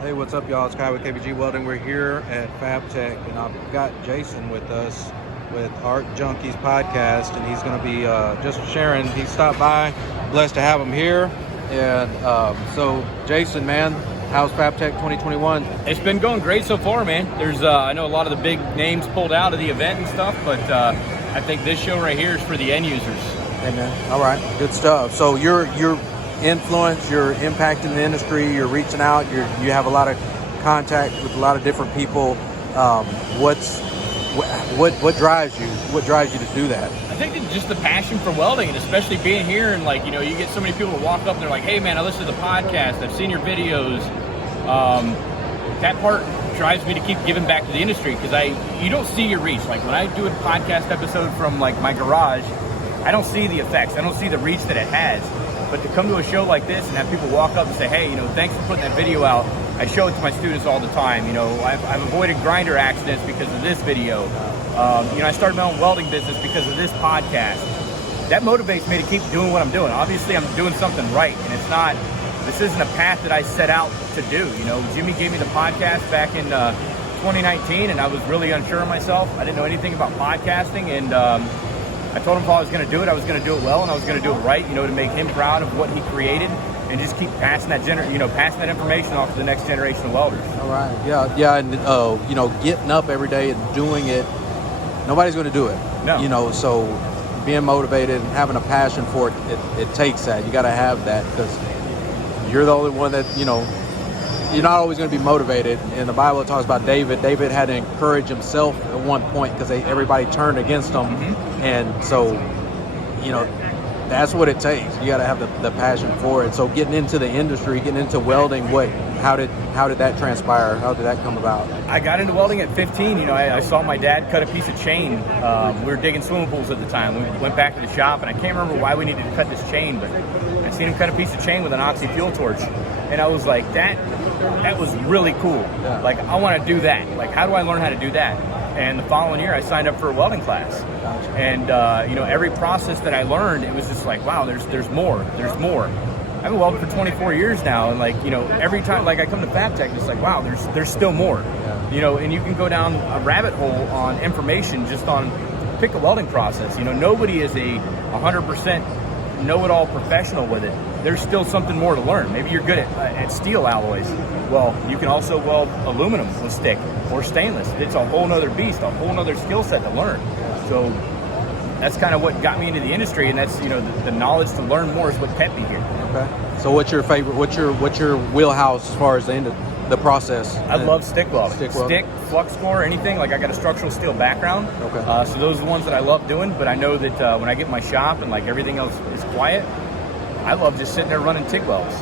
Hey, what's up, y'all? It's Kai with KBG Welding. We're here at Fab Tech, and I've got Jason with us with Art Junkies podcast, and he's going to be just sharing. He stopped by. Blessed to have him here. And so, Jason, man, how's Fab Tech 2021? It's been going great so far, man. There's, I know a lot of the big names pulled out of the event and stuff, but I think this show right here is for the end users. Hey, man. All right, good stuff. So you're influence, you're impacting the industry, you're reaching out, you have a lot of contact with a lot of different people. What drives you? What drives you to do that? I think it's just the passion for welding, and especially being here, and like, you know, you get so many people to walk up and they're like, hey man, I listened to the podcast, I've seen your videos. That part drives me to keep giving back to the industry, because you don't see your reach. Like when I do a podcast episode from like my garage, I don't see the effects, I don't see the reach that it has. But to come to a show like this and have people walk up and say, hey, you know, thanks for putting that video out. I show it to my students all the time. You know, I've avoided grinder accidents because of this video. You know, I started my own welding business because of this podcast. That motivates me to keep doing what I'm doing. Obviously, I'm doing something right, and this isn't a path that I set out to do. You know, Jimmy gave me the podcast back in 2019, and I was really unsure of myself. I didn't know anything about podcasting, and I told him if I was going to do it, I was going to do it well, and I was going to do it right, you know, to make him proud of what he created, and just keep passing that passing that information off to the next generation of welders. All right, yeah, and you know, getting up every day and doing it, nobody's going to do it. No. You know, so being motivated and having a passion for it, it takes that. You got to have that, because you're the only one that, you know, you're not always going to be motivated. In the Bible, it talks about David. David had to encourage himself at one point because everybody turned against him. Mm-hmm. And so, you know, that's what it takes. You got to have the passion for it. So getting into the industry, getting into welding, how did that transpire? How did that come about? I got into welding at 15. You know, I saw my dad cut a piece of chain. We were digging swimming pools at the time. We went back to the shop, and I can't remember why we needed to cut this chain, but I seen him cut a piece of chain with an oxy fuel torch. And I was like, that was really cool. Yeah. Like, I want to do that. Like, how do I learn how to do that? And the following year, I signed up for a welding class. Gotcha. And, you know, every process that I learned, it was just like, wow, there's more. I've been welding for 24 years now, and like, you know, every time like I come to Fab Tech, it's like, wow, there's still more. Yeah. You know, and you can go down a rabbit hole on information just on pick a welding process. You know, nobody is a 100% know-it-all professional with it. There's still something more to learn. Maybe you're good at steel alloys. Well, you can also weld aluminum with stick or stainless. It's a whole nother beast, a whole nother skill set to learn. So that's kind of what got me into the industry, and that's, you know, the knowledge to learn more is what kept me here. Okay. So what's your favorite? What's your wheelhouse as far as the end of the process? I love stick welding. Stick, flux core, anything. Like, I got a structural steel background. Okay. So those are the ones that I love doing. But I know that when I get in my shop and like everything else is quiet, I love just sitting there running TIG welds.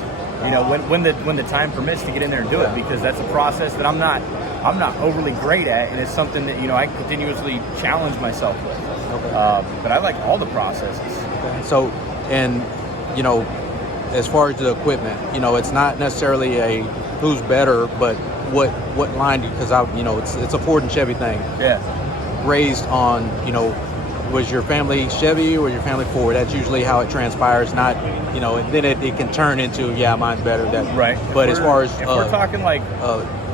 You know, when the time permits to get in there and do it, because that's a process that I'm not overly great at, and it's something that, you know, I continuously challenge myself with. Okay. But I like all the processes. Okay. So, and you know, as far as the equipment, you know, it's not necessarily a who's better, but what line do you, because you know, it's a Ford and Chevy thing. Yeah. Raised on, you know, was your family Chevy or your family Ford? That's usually how it transpires. Not, you know, and then it can turn into, yeah, mine's better. That right. But as far as if we're talking like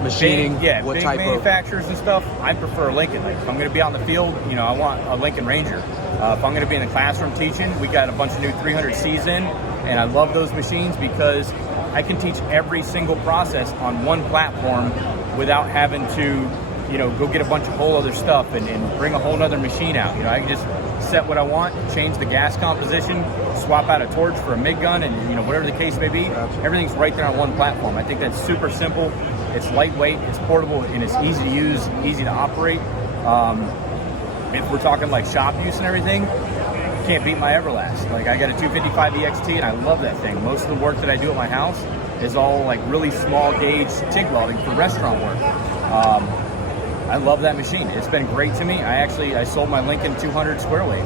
machining, what big type manufacturers and stuff, I prefer Lincoln. Like, if I'm going to be out in the field, you know, I want a Lincoln Ranger. If I'm going to be in the classroom teaching, we got a bunch of new 300Cs in, and I love those machines because I can teach every single process on one platform without having to, you know, go get a bunch of whole other stuff and bring a whole other machine out. You know, I can just set what I want, change the gas composition, swap out a torch for a MIG gun, and, you know, whatever the case may be, everything's right there on one platform. I think that's super simple. It's lightweight, it's portable, and it's easy to use, easy to operate. If we're talking like shop use and everything, can't beat my Everlast. Like, I got a 255 EXT, and I love that thing. Most of the work that I do at my house is all like really small gauge TIG welding for restaurant work. I love that machine. It's been great to me. I sold my Lincoln 200 square wave.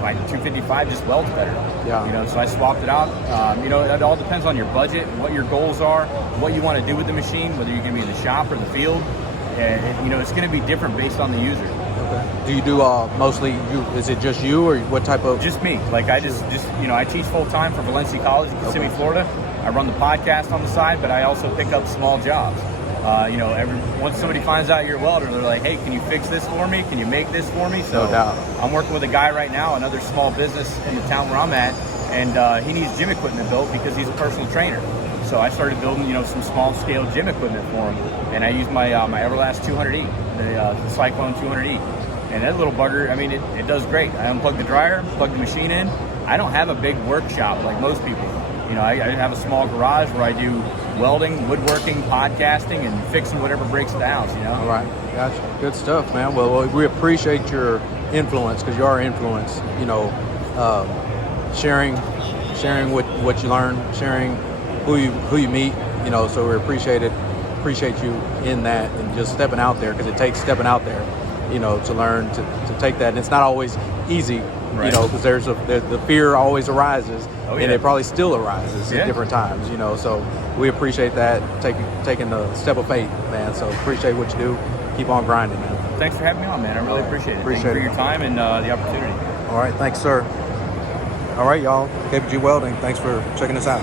My 255 just welds better. Yeah. You know, so I swapped it out. You know, it all depends on your budget, what your goals are, what you want to do with the machine, whether you're going to be in the shop or the field. And you know, it's going to be different based on the user. Okay. Okay. Do you do mostly you? Is it just you, or what type of? Just me. Like I just I teach full time for Valencia College in Kissimmee, Florida. I run the podcast on the side, but I also pick up small jobs. Once somebody finds out you're a welder, they're like, hey, can you fix this for me? Can you make this for me? So no doubt. I'm working with a guy right now, another small business in the town where I'm at, and he needs gym equipment built because he's a personal trainer. So I started building, some small scale gym equipment for him, and I use my Everlast 200E, the Cyclone 200E, and that little bugger. I mean, it does great. I unplug the dryer, plug the machine in. I don't have a big workshop like most people. I have a small garage where I do welding, woodworking, podcasting, and fixing whatever breaks the house. All right, gotcha. Good stuff, man. Well, we appreciate your influence, because you are influence. Sharing what you learn, sharing who you meet. So we appreciate you in that, and just stepping out there, because it takes stepping out there, to learn to take that. And it's not always easy, right. Because the fear always arises. Oh, yeah. And it probably still arises at different times, So we appreciate that, taking the step of faith, man. So appreciate what you do. Keep on grinding, man. Thanks for having me on, man. I really appreciate it. Thank you for your time and the opportunity. All right, thanks, sir. All right, y'all. KPG Welding, thanks for checking us out.